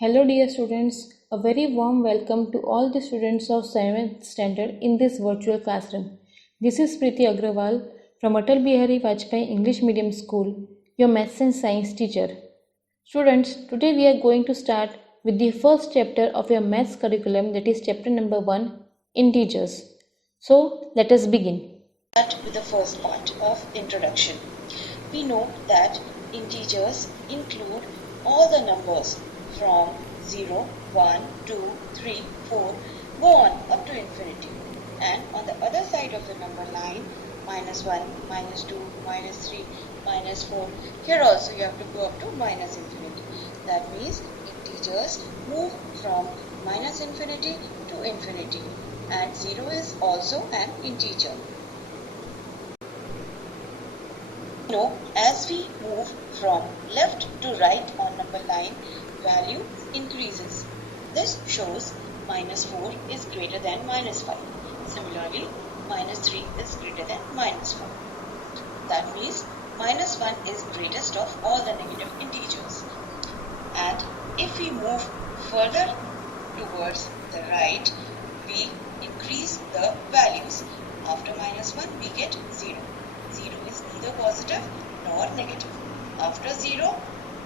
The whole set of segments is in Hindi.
Hello dear students, a very warm welcome to all the students of 7th standard in this virtual classroom. This is Preeti Agarwal from Atal Bihari Vajpayee English Medium School, your maths and science teacher. Students, today we are going to start with the first chapter of your maths curriculum, that is chapter number 1, Integers. So let us begin. Start with the first part of introduction. We know that integers include all the numbers from 0, 1, 2, 3, 4, go on up to infinity. And on the other side of the number line, minus 1, minus 2, minus 3, minus 4, here also you have to go up to minus infinity. That means integers move from minus infinity to infinity, and 0 is also an integer. Now, as we move from left to right on number line, value increases. This shows minus 4 is greater than minus 5. Similarly, minus 3 is greater than minus 4. That means minus 1 is greatest of all the negative integers. And if we move further towards the right, we increase the values. After minus 1, we get 0. 0 is neither positive nor negative. After 0,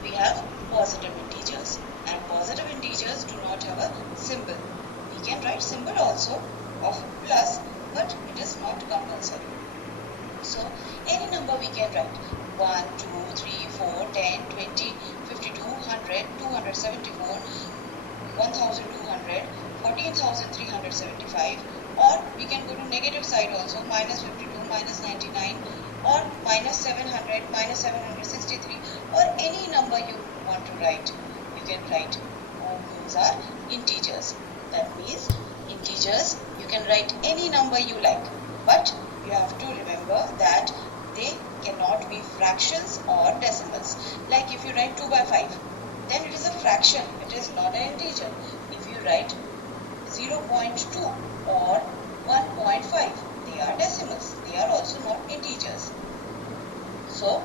we have positive integers, and positive integers do not have a symbol. We can write symbol also of plus, but it is not compulsory. So any number we can write: 1, 2, 3, 4, 10, 20, 52, 100, 274, 1200, 14,375, or we can go to negative side also, minus 52, minus 99, or minus 700, minus 763, or any number you want to write, you can write. All those are integers. That means integers, you can write any number you like, but you have to remember that they cannot be fractions or decimals. Like if you write 2 by 5, then it is a fraction, it is not an integer. If you write 0.2 or 1.5, they are decimals, they are also not integers. So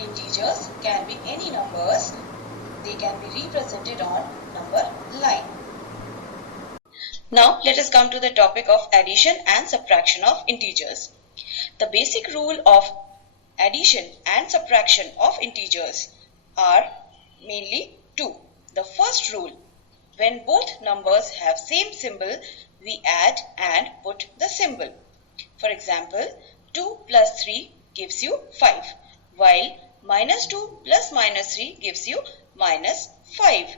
integers can be any numbers, they can be represented on number line. Now let us come to the topic of addition and subtraction of integers. The basic rule of addition and subtraction of integers are mainly two. The first rule: when both numbers have same symbol, we add and put the symbol. For example, 2 plus 3 gives you 5, while minus 2 plus minus 3 gives you minus 5.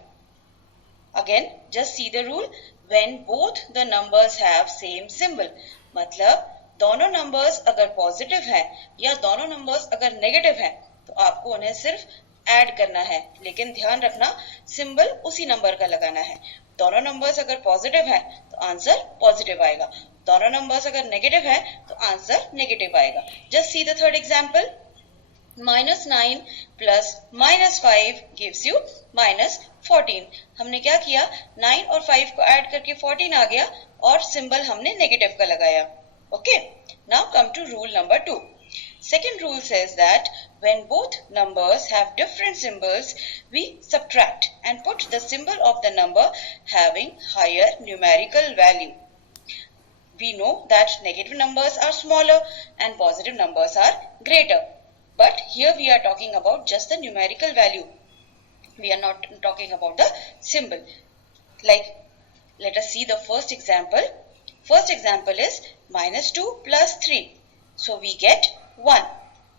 Again, just see the rule: when both the numbers have same symbol. मतलब दोनों numbers अगर positive हैं या दोनों numbers अगर negative हैं, तो आपको उन्हें सिर्फ ऐड करना है, लेकिन ध्यान रखना सिंबल उसी नंबर का लगाना है. दोनों नंबर्स अगर पॉजिटिव है तो आंसर पॉजिटिव आएगा, दोनों नंबर्स अगर नेगेटिव है तो आंसर नेगेटिव आएगा. Just see the third example: minus 9 plus minus 5 gives you minus 14. हमने क्या किया, 9 और 5 को ऐड करके 14 आ गया और सिंबल हमने नेगेटिव का लगाया. Okay, now come to rule number 2. Second rule says that when both numbers have different symbols, we subtract and put the symbol of the number having higher numerical value. We know that negative numbers are smaller and positive numbers are greater. But here we are talking about just the numerical value. We are not talking about the symbol. Like, let us see the first example. First example is minus 2 plus 3. So we get 1.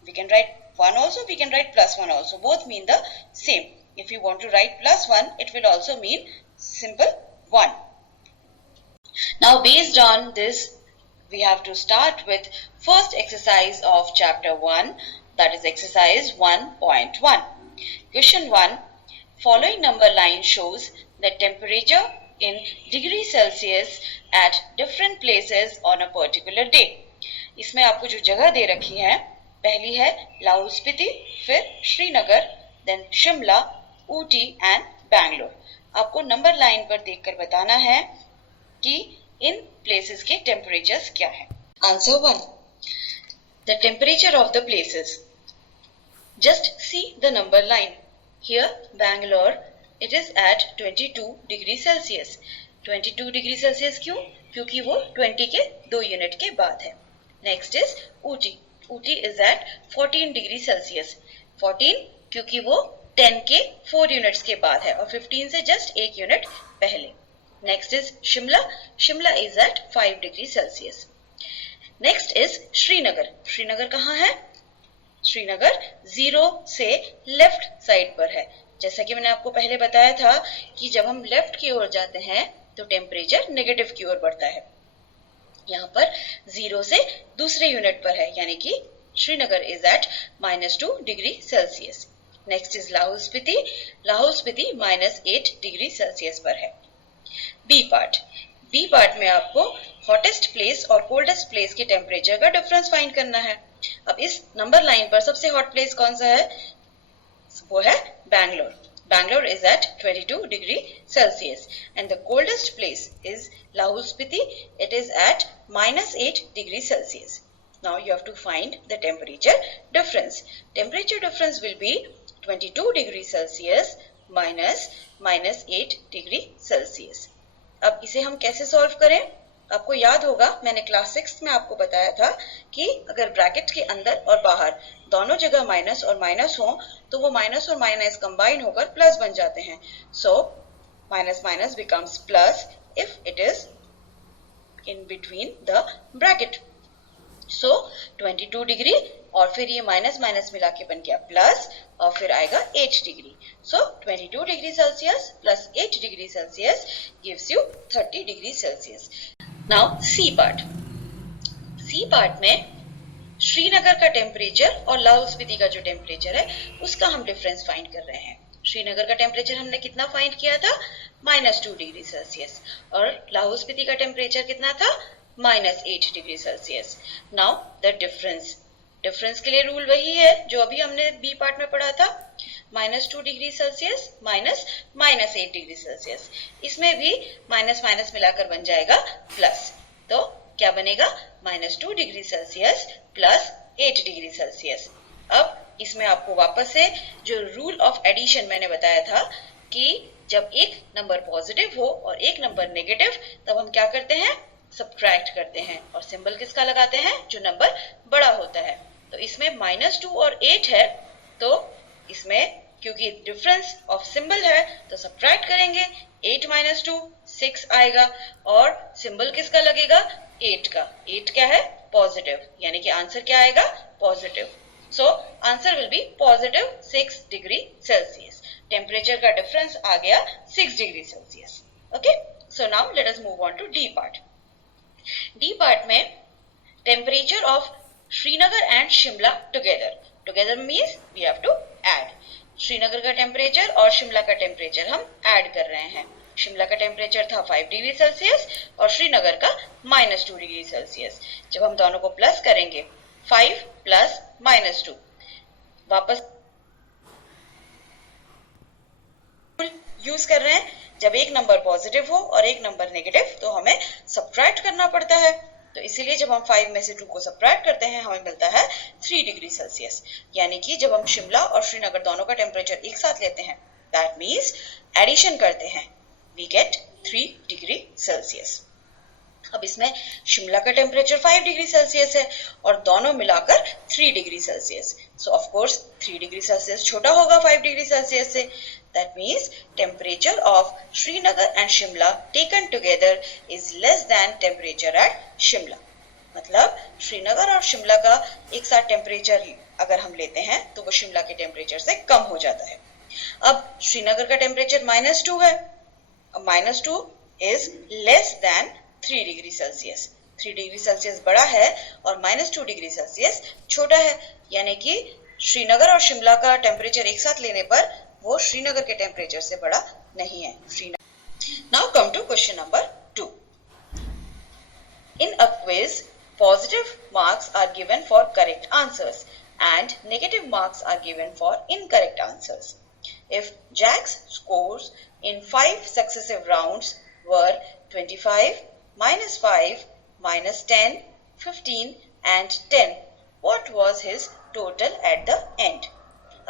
We can write 1 also, we can write plus 1 also. Both mean the same. If you want to write plus 1, it will also mean simple 1. Now based on this, we have to start with first exercise of chapter 1, that is exercise 1.1. Question 1. Following number line shows the temperature in degree Celsius at different places on a particular day. इसमें आपको जो जगह दे रखी है, पहली है लाहौल स्पीति, फिर श्रीनगर, देन शिमला, ऊटी एंड बैंगलोर. आपको नंबर लाइन पर देखकर बताना है कि इन प्लेसेस के टेम्परेचर्स क्या है. Answer 1. The temperature of the places. Just see the number line. Here Bangalore It is at 22 degree Celsius. 22 degree Celsius क्यों? क्योंकि वो 20 के 2 यूनिट के बाद है. Next is Ooty. Ooty is at 14 degree Celsius. 14 क्योंकि वो 10 के 4 यूनिट्स के बाद है और 15 से जस्ट 1 यूनिट पहले. Next is Shimla. Shimla is at 5 degree Celsius. Next is Srinagar. Srinagar कहाँ है? श्रीनगर 0 से लेफ्ट साइड पर है. जैसा कि मैंने आपको पहले बताया था कि जब हम लेफ्ट की ओर जाते हैं तो टेम्परेचर नेगेटिव की ओर बढ़ता है. यहाँ पर 0 से दूसरे यूनिट पर है, यानी कि Srinagar is at -2 degree Celsius. Next is Lahaul Spiti. Lahaul Spiti -8 degree Celsius पर है. B part. बी पार्ट में आपको हॉटेस्ट प्लेस और कोल्डेस्ट प्लेस के टेम्परेचर का डिफरेंस फाइंड करना है. अब इस नंबर लाइन पर सबसे हॉट प्लेस कौन सा है? वो है Bangalore. Bangalore is at 22 degree Celsius and the coldest place is Lahul Spiti. It is at -8 degree Celsius. Now you have to find the temperature difference. Temperature difference will be 22 degree Celsius minus -8 degree Celsius. अब इसे हम कैसे सॉल्व करें? आपको याद होगा मैंने क्लास 6 में आपको बताया था कि अगर ब्रैकेट के अंदर और बाहर दोनों जगह माइनस और माइनस हो तो वो माइनस और माइनस कंबाइन होकर प्लस बन जाते हैं. So minus minus becomes plus if it is in between the bracket. So 22 degree और फिर ये माइनस माइनस मिला के बन गया प्लस और फिर आएगा 8 degree. So 22 degree Celsius plus 8 degree Celsius gives you 30 degree Celsius. Now C part. C part में श्रीनगर का टेम्परेचर और लाहौल स्पीति का जो टेम्परेचर है उसका हम डिफरेंस फाइंड कर रहे हैं. श्रीनगर का टेम्परेचर हमने कितना फाइंड किया था? -2 डिग्री सेल्सियस. और लाहौल स्पीति का टेम्परेचर कितना था? -8 degree Celsius. Now the difference. Difference के लिए रूल वही है जो अभी हमने बी पार्ट में पढ़ा था. -2 degree Celsius minus -8 degree Celsius. इसमें भी माइनस माइनस मिलाकर बन जाएगा प्लस. तो क्या बनेगा? -2 degree Celsius plus 8 degree Celsius. अब इसमें आपको वापस से जो रूल ऑफ एडिशन मैंने बताया था कि जब एक नंबर पॉजिटिव हो और एक नंबर नेगेटिव तब हम क्या करते हैं? सब्ट्रैक्ट करते हैं. और सिंबल किसका लगाते हैं? जो नंबर बड़ा होता है. तो इसमें -2 और 8 है तो इसमें क्योंकि डिफरेंस ऑफ सिंबल है तो सब्ट्रैक्ट करेंगे. 8 - 2 6 आएगा और सिंबल किसका लगेगा? 8 का. 8 क्या है? पॉजिटिव. यानी कि आंसर क्या आएगा? Positive. So answer will be positive 6 degree Celsius. Temperature का डिफरेंस आ गया 6 degree Celsius. Okay. So now let us move on to D part. D part में temperature of Srinagar and Shimla together. Together means we have to add. Srinagar का टेम्परेचर और शिमला का टेम्परेचर हम ऐड कर रहे हैं. शिमला का टेम्परेचर था 5 डिग्री सेल्सियस और श्रीनगर का -2 डिग्री सेल्सियस. जब हम दोनों को प्लस करेंगे 5 प्लस -2 वापस यूज कर रहे हैं. जब एक नंबर पॉजिटिव हो और एक नंबर नेगेटिव तो हमें सब्ट्रैक्ट करना पड़ता है. तो इसीलिए जब हम 5 में से 2 को सब्ट्रैक्ट करते हैं हमें मिलता है 3 डिग्री सेल्सियस. यानी कि जब हम शिमला और श्रीनगर दोनों का टेम्परेचर एक साथ लेते हैं दैट मीन्स एडिशन करते हैं वी गेट 3 डिग्री सेल्सियस. अब इसमें शिमला का टेम्परेचर 5 डिग्री सेल्सियस है और दोनों मिलाकर 3 degree Celsius. So of course 3 degree Celsius छोटा होगा 5 डिग्री सेल्सियस से. That means temperature of Srinagar and Shimla taken together is less than temperature at Shimla. मतलब श्रीनगर और शिमला का एक साथ टेम्परेचर अगर हम लेते हैं तो वो शिमला के टेम्परेचर से कम हो जाता है. अब श्रीनगर का टेम्परेचर -2 है. -2 is less than 3 degree Celsius. 3 degree Celsius बड़ा है और -2 डिग्री सेल्सियस छोटा है. यानी कि श्रीनगर और शिमला का टेम्परेचर एक साथ लेने पर वो श्रीनगर के टेम्परेचर से बड़ा नहीं है. Now come to question number 2. In a quiz, positive marks are given for correct answers and negative marks are given for incorrect answers. If Jack's scores in 5 successive rounds were 25, -5, -10, 15 and 10, what was his total at the end?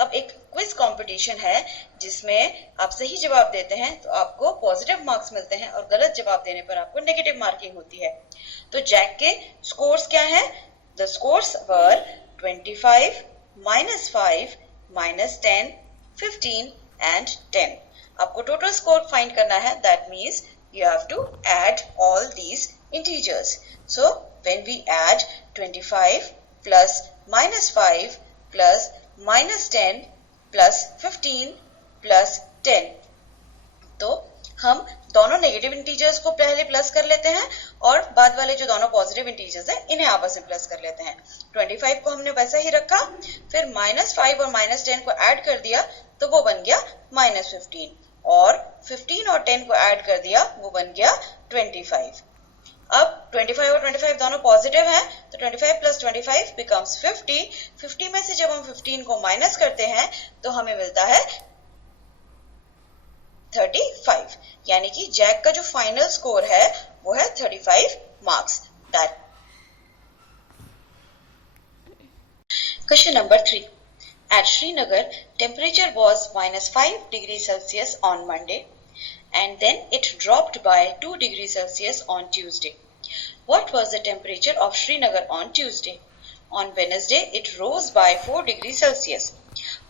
अब एक क्विज कंपटीशन है जिसमें आप सही जवाब देते हैं तो आपको पॉजिटिव मार्क्स मिलते हैं और गलत जवाब देने पर आपको नेगेटिव मार्किंग होती है। तो जैक के स्कोर्स क्या हैं? The scores were 25, -5, -10, 15 and 10. आपको टोटल स्कोर फाइंड करना है। That means you have to add all these integers. So when we add 25 plus -5 plus -10 plus 15 plus 10, तो हम दोनों नेगेटिव इंटीजर्स को पहले प्लस कर लेते हैं और बाद वाले जो दोनों पॉजिटिव इंटीजर्स हैं इन्हें आपस में प्लस कर लेते हैं। 25 को हमने वैसा ही रखा, फिर -5 और -10 को ऐड कर दिया तो वो बन गया -15, और 15 और 10 को ऐड कर दिया, वो बन गया 25। अब 25 और 25 दोनों पॉजिटिव हैं तो 25 प्लस 25 बिकम्स 50। 50 में से जब हम 15 को माइनस करते हैं तो हमें मिलता है 35, यानी कि जैक का जो फाइनल स्कोर है वो है 35 marks. That question number 3। At Srinagar, temperature was -5 degrees Celsius on Monday, and then it dropped by 2 degrees Celsius on Tuesday. What was the temperature of Srinagar on Tuesday? On Wednesday, it rose by 4 degrees Celsius.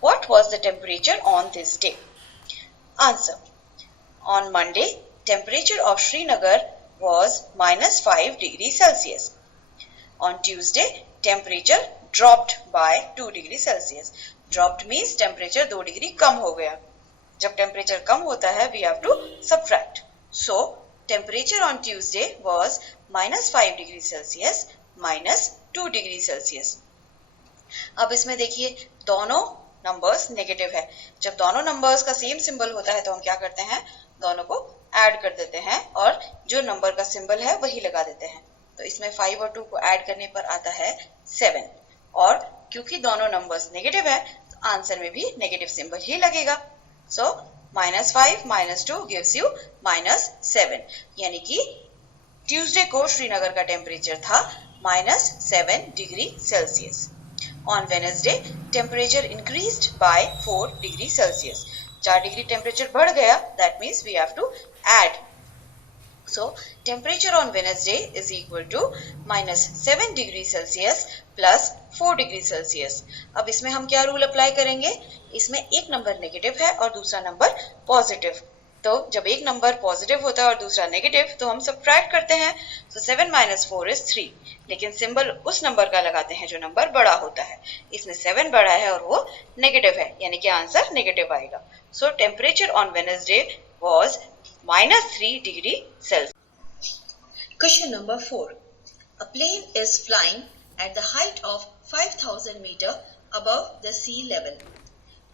What was the temperature on this day? Answer. On Monday, temperature of Srinagar was -5 degrees Celsius. On Tuesday, temperature dropped by 2 degree Celsius. Dropped means temperature 2 degree कम हो गया। जब टेम्परेचर कम होता है we have to subtract. So temperature on Tuesday was -5 degree Celsius -2 degree Celsius. अब इसमें देखिए दोनों नंबर्स नेगेटिव है। जब दोनों नंबर्स का सेम सिंबल होता है तो हम क्या करते हैं, दोनों को ऐड कर देते हैं और जो नंबर का सिंबल है वही लगा देते हैं। तो इसमें 5 और 2 को ऐड करने पर आता है 7, और क्योंकि दोनों नंबर्स नेगेटिव है तो आंसर में भी नेगेटिव सिंबल ही लगेगा। सो -5 -2 गिव्स यू -7, यानी कि ट्यूसडे को श्रीनगर का टेम्परेचर था -7 degree Celsius. On Wednesday temperature increased by 4 degree Celsius. 4 degree temperature बढ़ गया, that means we have to add. So temperature on Wednesday is equal to -7 degree Celsius plus 4 degree Celsius. अब इसमें हम क्या रूल अप्लाई करेंगे, इसमें एक नंबर नेगेटिव है और दूसरा नंबर पॉजिटिव। तो जब एक नंबर पॉजिटिव होता है और दूसरा नेगेटिव तो हम सब्ट्रैक्ट करते हैं। So 7 - 4 is 3, लेकिन सिंबल उस नंबर का लगाते हैं जो नंबर बड़ा होता है। इसमें 7 बड़ा है और वो नेगेटिव है, यानी कि आंसर नेगेटिव आएगा। So temperature on Wednesday was -3 degree Celsius. Question number 4. A plane is flying at the height of 5,000 meter above the sea level.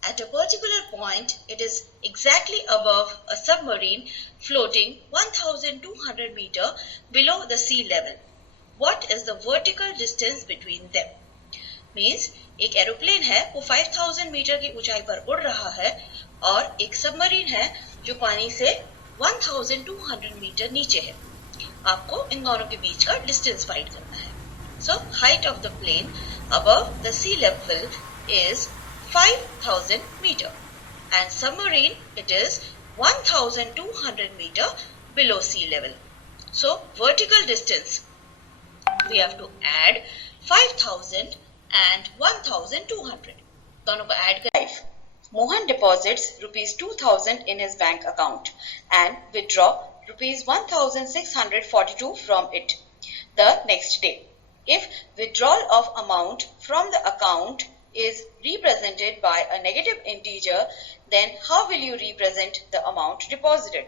At a particular point, it is exactly above a submarine floating 1,200 meter below the sea level. What is the vertical distance between them? Means एक एरोप्लेन है वो 5,000 मीटर की ऊंचाई पर उड़ रहा है और एक सबमरीन है जो पानी से 1,200 मीटर नीचे है। आपको इन दोनों के बीच का डिस्टेंस फाइंड करना है। So height of the plane above the sea level is 5,000 metre and submarine it is 1,200 metre below sea level. So vertical distance we have to add 5,000 and 1,200. दोनों को ऐड कर Mohan deposits ₹2,000 in his bank account and withdraw ₹1,642 from it the next day. If withdrawal of amount from the account is represented by a negative integer, then how will you represent the amount deposited?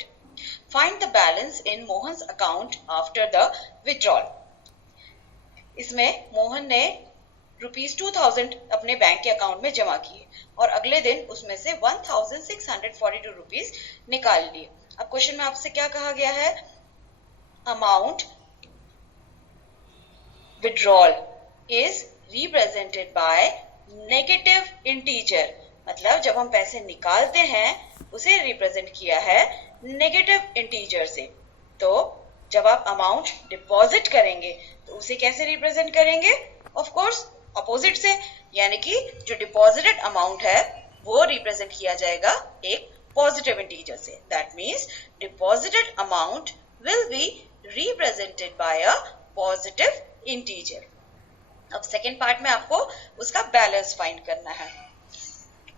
Find the balance in Mohan's account after the withdrawal. इसमें मोहन ने ₹2,000 अपने बैंक के अकाउंट में जमा किए और अगले दिन उसमें से 1,642 रुपीस निकाल लिए। अब क्वेश्चन में आपसे क्या कहा गया है, amount withdrawal is represented by negative integer, मतलब जब हम पैसे निकालते हैं उसे रिप्रेजेंट किया है नेगेटिव इंटीजर से। तो जब आप अमाउंट डिपॉजिट करेंगे तो उसे कैसे रिप्रेजेंट करेंगे, ऑफ कोर्स अपोजिट से, यानी कि जो डिपॉजिटेड अमाउंट है वो रिप्रेजेंट किया जाएगा एक पॉजिटिव इंटीजर से. That means deposited amount will be represented by a positive integer. अब सेकेंड पार्ट में आपको उसका बैलेंस फाइंड करना है.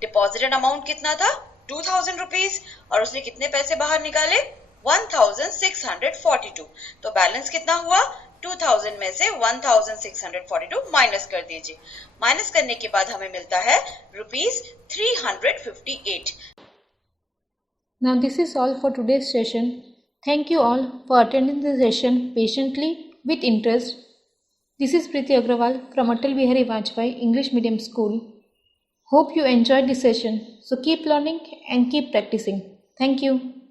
डिपॉजिटेड अमाउंट कितना था 2000 रुपीज और उसने कितने पैसे बाहर निकाले 1642. तो बैलेंस कितना हुआ 2000 में से 1642 माइनस कर दीजिए. माइनस करने के बाद हमें मिलता है ₹358. Now this is all for today's session. Thank you all for attending the session patiently with interest. This is Preeti Agrawal from Atal Bihari Vajpayee English Medium School. Hope you enjoyed the session. So keep learning and keep practicing. Thank you.